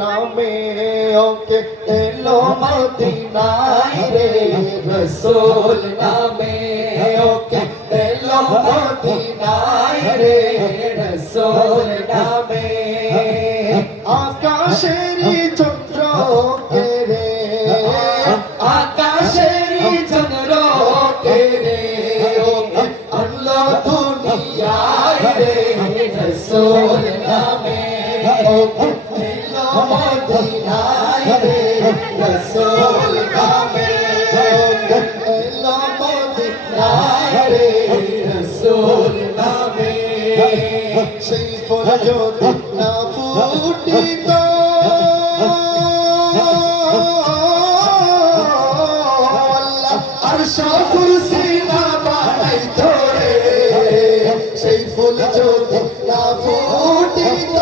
নামে ওকে এলো মদিনায় রে রসুল নামে ওকে এলো মদিনায় রে রসুল নামে আকাশেরই চন্দ্র কে রে আকাশেরই চন্দ্র কে রে ওকে আনলো দুনিয়ায় রে রসুল নামে ওকে এলো মদিনায় রে রসুল নামে ওকে এলো মদিনায় রে রসুল নামে সেই ফুল যদি না ফুটিত আরশ কুরসি না বানাইতো রে সেই ফুল যদি না ফুটিত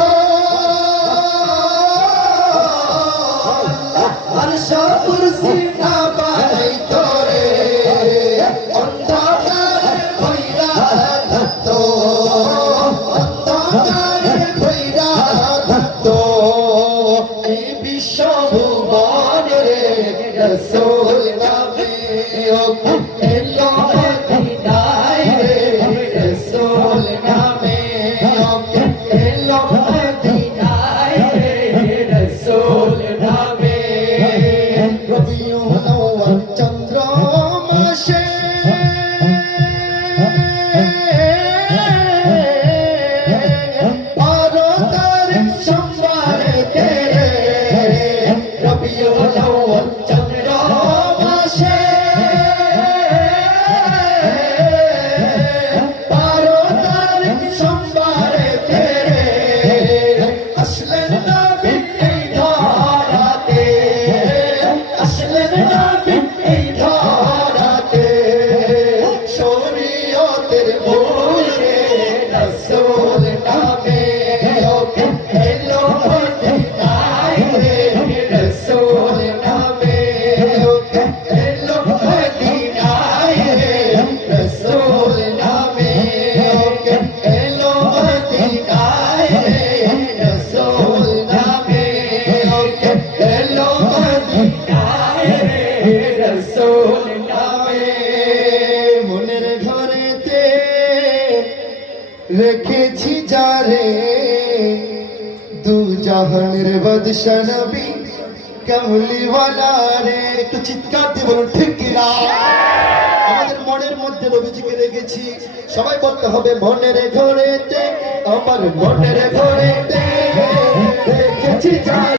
আরশ কুরসি না বানাইতো রে অন্ধকারে ভৈরা থাকতো অন্ধকারে ভৈরা থাকতো এই বিশ্বভুবন রে রসুল নামে ওকে এলো মদিনায় রে রসুল নামে ওকে এলো মদিনায় রে রসুল নামে রবিউল আউয়াল চন্দ্র মাসে বারো তারিখ সোমবারে তেরে রবিউল আউয়াল চন্দ্র মাসে বারো তারিখ সোমবারে তেরে আসলেন নবী এই ধরাতে আসলেন নবী এই ধরাতে শরীয়তের মূলে রসুল নামে ওকে এলো মদিনায় রে রসুল নামে ওকে এলো মদিনায় রে রসুল নামে ওকে এলো মদিনায় রে রসুল নামে ওকে এলো মদিনায় রে রসুল নামে মনের ঘরেতে রেখেছি যারে দু জাহানের বাদশা নবী কামলিওয়ালা রে একটু চিৎকার দিয়ে বলুন ঠিক কিনা আমাদের মনের মধ্যে নবীজিকে রেখেছি সবাই বলতে হবে মনের ঘরেতে আমার মনের ঘরেতে রেখেছি যারে